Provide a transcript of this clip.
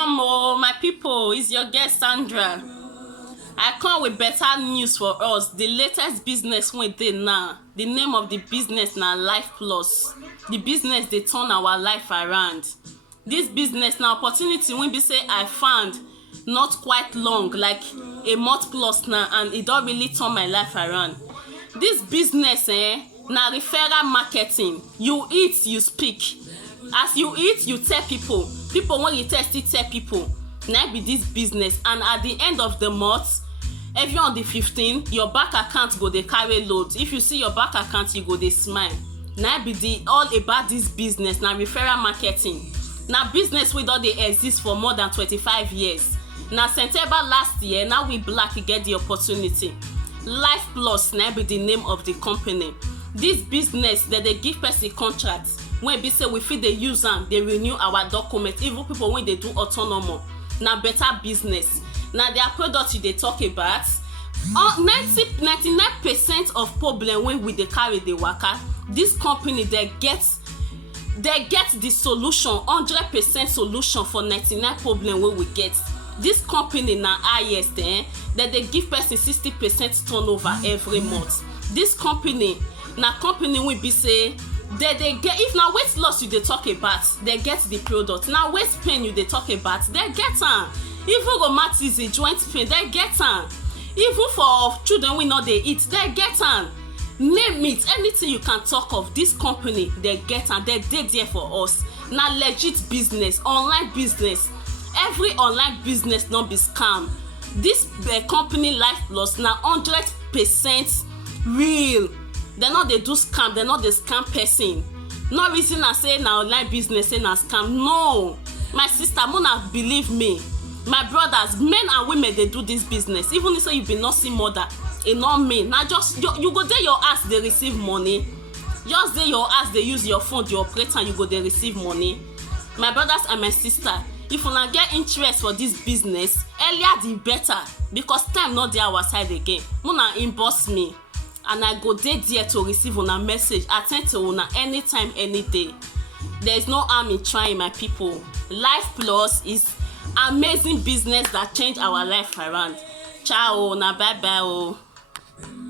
Welcome, oh my people, it's your guest Sandra. I come with better news for us. The latest business we dey now. The name of the business na Life Plus. The business dey turn our life around. This business na opportunity wey be say I found not quite long, like a month plus now, and it don really turn my life around. This business na referral marketing. You eat, you speak. As you eat, you tell people. People when you tell people. Na be this business, and at the end of the month, every on the 15th, your bank account go dey carry load. If you see your bank account, you go dey smile. Na be the all about this business. Na referral marketing. Na business wey don dey exist for more than 25 years. Na September last year, now we black get the opportunity. Life Plus na be the name of the company. This business that they give person contracts when be say we fit dey use am, they renew our document. Even people when they do autonomous, na better business. Na their product you dey talk about. 99% of problem when we dey carry the waka, this company they get the solution, 100% solution for 99 problem wey we get. This company na highest that they give person 60% turnover every month. This company na company wey be say they get, if na weight loss you dey talk about, they get the product. Na waist pain you dey talk about, they get am. Even rheumatism, joint pain, they get am. Even for children wey no dey eat, they get am. Name it, anything you can talk of, this company they get am. They dey there for us. Na legit business, online business. Every online business no be scam. This company Life Plus na 100% real. They no dey do scam, they no dey scam person. No reason I say na online business say na scam. No, my sister, Mona, believe me. My brothers, men and women, they do this business. Even if you be nursing mother, e no mean na just you go there your ass they receive money. Just there your ass they use your phone, the operator, and you go there receive money. My brothers and my sister, if una get interest for this business, earlier the better, because time not there our side again. Una inbox me, and I go there to receive una message, attend to una anytime, any day. There is no harm in trying, my people. Life Plus is amazing business that change our life around. Ciao, na bye bye.